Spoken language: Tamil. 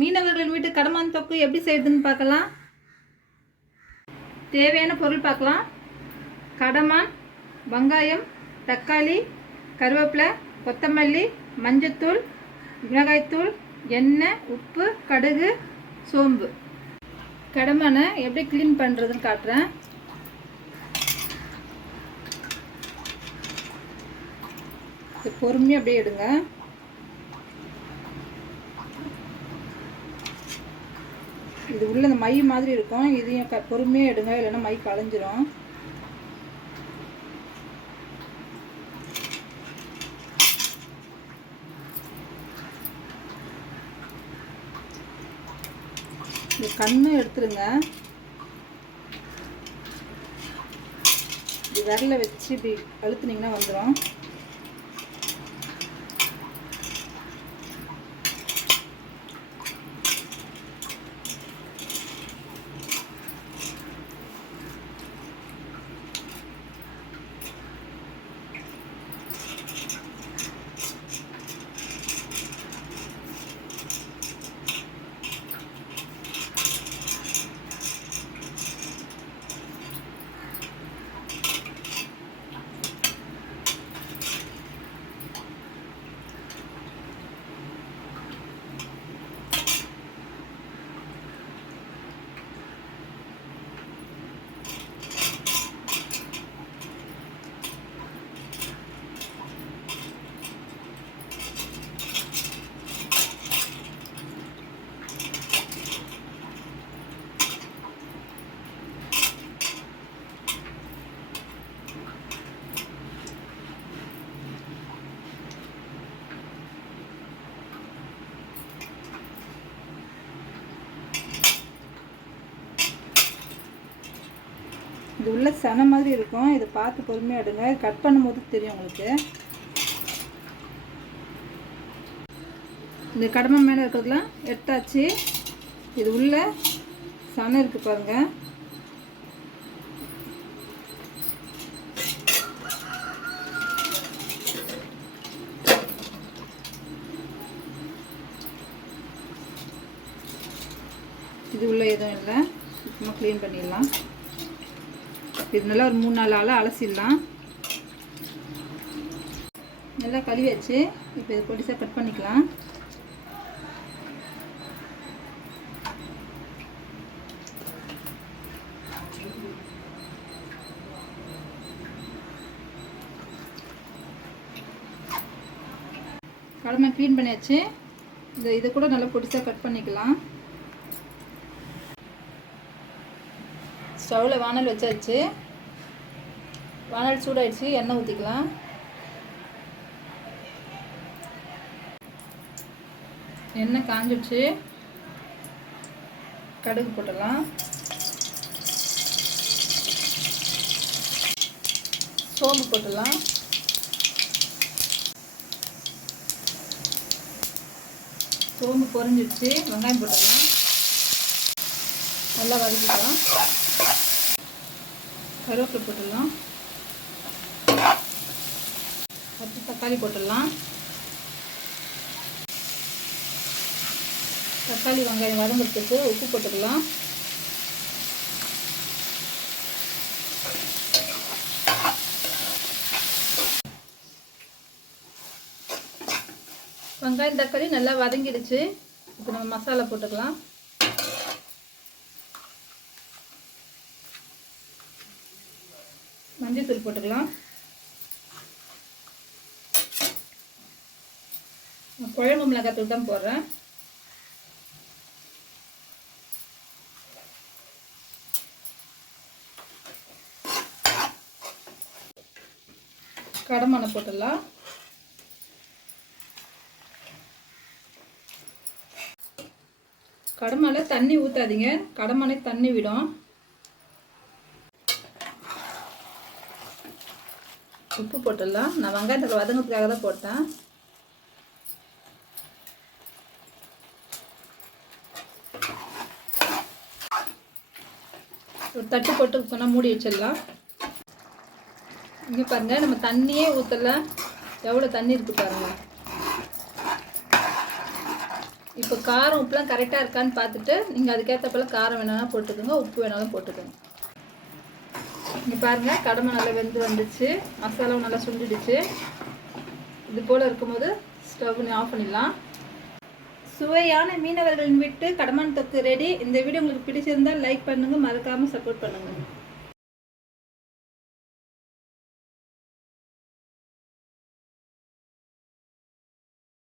மீனவர்கள் வீட்டு கடமான் தொக்கு எப்படி செய்யுதுன்னு பார்க்கலாம். தேவையான பொருள் பார்க்கலாம். கடமான் வெங்காயம் தக்காளி கருவேப்பிலை கொத்தமல்லி மஞ்சத்தூள் மிளகாய்த்தூள் எண்ணெய் உப்பு கடுகு சோம்பு. கடமானை எப்படி க்ளீன் பண்ணுறதுன்னு காட்டுறேன். பொறுமையாக அப்படியே எடுங்க. இது உள்ள இந்த மை மாதிரி இருக்கும். இதையும் க பொறுமையாக எடுங்க இல்லைன்னா மை களைஞ்சிரும் இந்த கண்ணு எடுத்துருங்க. இது விரல வச்சு இப்படி அழுத்துனீங்கன்னா வந்துடும் இது உள்ள சனை மாதிரி இருக்கும். இதை பார்த்து பொறுமையாக எடுங்க. கட் பண்ணும்போது தெரியும் உங்களுக்கு. இந்த கடமை மேலே இருக்கிறதுலாம் எடுத்தாச்சு. இது உள்ள சனம் இருக்குது பாருங்கள் இது உள்ள எதுவும் இல்லை. சுத்தமாக க்ளீன் பண்ணிடலாம். இது நல்லா ஒரு மூணு நாலு ஆள் அலசிடலாம். நல்லா கழுவி வச்சு இப்போ இது பொடிசாக கட் பண்ணிக்கலாம். கடமை க்ளீன் பண்ணியாச்சு. இந்த இதை கூட நல்லா பொடிசாக கட் பண்ணிக்கலாம். ஸ்டவ்வில் வானல் வச்சாச்சு. வானல் சூடாயிடுச்சு எண்ணெய் ஊற்றிக்கலாம் எண்ணெய் காஞ்சிடுச்சு. கடுகு போட்டுடலாம். சோம்பு போட்டுடலாம். சோம்பு பொறிஞ்சிடுச்சு வெங்காயம் போட்டுடலாம். நல்லா வதக்கிக்கலாம். கருவேப்பிலை போட்டுடலாம். பச்சை தக்காளி போட்டுடலாம். தக்காளி வெங்காயம் வதங்கிறதுக்கு உப்பு போட்டுக்கலாம். வெங்காயம் தக்காளி நல்லா வதங்கிடுச்சு. இப்போ நம்ம மசாலா போட்டுக்கலாம். மஞ்சள் தூள் போட்டுக்கலாம். குழம்பு மிளகாத்தூள் தான் போடுறேன். கடமனை போட்டுடலாம். கடமலை தண்ணி ஊற்றாதீங்க கடமனை தண்ணி விடும். உப்பு போட்டுடலாம். நான் வெங்காயத்தில் வதங்கிறதுக்காக தான் போட்டேன். ஒரு தட்டு போட்டு சொன்னால் மூடி வச்சிடலாம். இங்கே பாருங்கள் நம்ம தண்ணியே ஊற்றல எவ்வளோ தண்ணி இருக்குது பாருங்கள் இப்போ காரம் உப்புலாம் கரெக்டாக இருக்கான்னு பார்த்துட்டு நீங்கள் அதுக்கேற்றப்பல காரம் வேணாலும் போட்டுக்கோங்க உப்பு வேணாலும் போட்டுக்கோங்க. இங்கே பாருங்கள் கடமை நல்லா வெந்து வந்துச்சு. மசாலாவும் நல்லா சுண்டிடுச்சு. இது போல் இருக்கும்போது ஸ்டவ் ஆஃப் பண்ணிடலாம். சுவையான மீனவர்களின் விட்டு கடமான் தொக்கு ரெடி இந்த வீடியோ உங்களுக்கு பிடிச்சிருந்தால் லைக் பண்ணுங்கள் மறக்காமல் சப்போர்ட் பண்ணுங்கள்